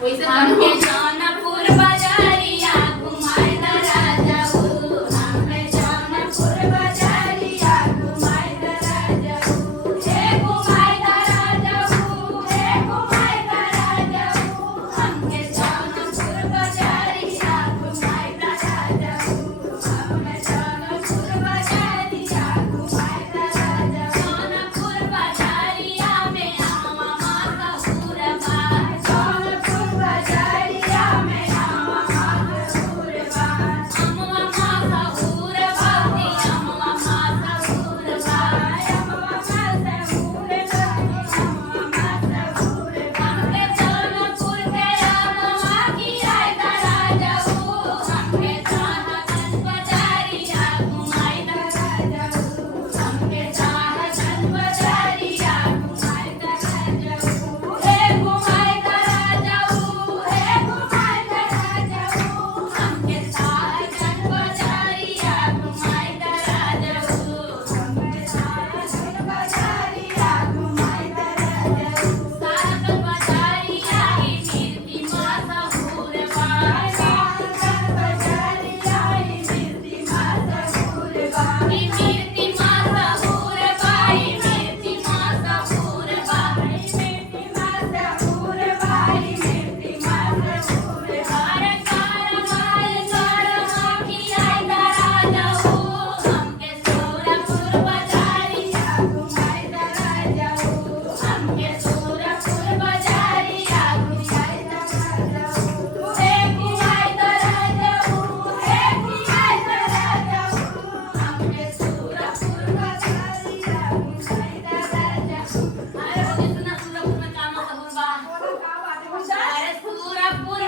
वैसे हमके जौनपुर बाजारिया घुमाए द राजाऊ, हमके जौनपुर बाजारिया घुमाए द राजाऊ, हे घुमाए द राजाऊ, हे घुमाए द राजाऊ, हमके जौनपुर बाजारिया घुमाए द राजाऊ, हमके जौनपुर बाजारिया घुमाए द राजाऊ, जौनपुर बाजारिया में आमा माता पूरबा, जौनपुर बाजारिया में आमा माता पूरबा, अम्मा माता पूरबा दी अम्मा माता पूरबा, अम्मा माता पूरबा दी अम्मा माता पूरबा, हमके जौनपुर के अम्मा की आए द राजाऊ, हमके जौनपुर बाजारिया घुमाए द राजाऊ, हमके जौनपुर बाजारिया घुमाए द राजाऊ, हे घुमाए द राजाऊ, हे घुमाए द राजाऊ, हमके जौनपुर बाजारिया घुमाए द राजाऊ, हमके जौनपुर बाजारिया घुमाए द राजाऊ, सारंग बाजारिया ही कीर्ति माता पूरबा, सारंग बाजारिया ही कीर्ति माता पूरबा, ही कीर्ति माता पूरबा, ही कीर्ति माता पूरबा, ही कीर्ति माता पूरबा, ही कीर्ति माता पूरबा, रे कारवाई कारवा की आए द राजाऊ, हमके सोरपुर बाजारिया घुमाए द राजाऊ, हमके सोरपुर बाजारिया घुमाए द राजाऊ, हे घुमाए द राजाऊ, हे घुमाए द राजाऊ, हमके सोरपुर बाजारिया घुमाए द राजाऊ। अरे वो कितना सोरपुर में काम खबर बा, अरे सोरपुर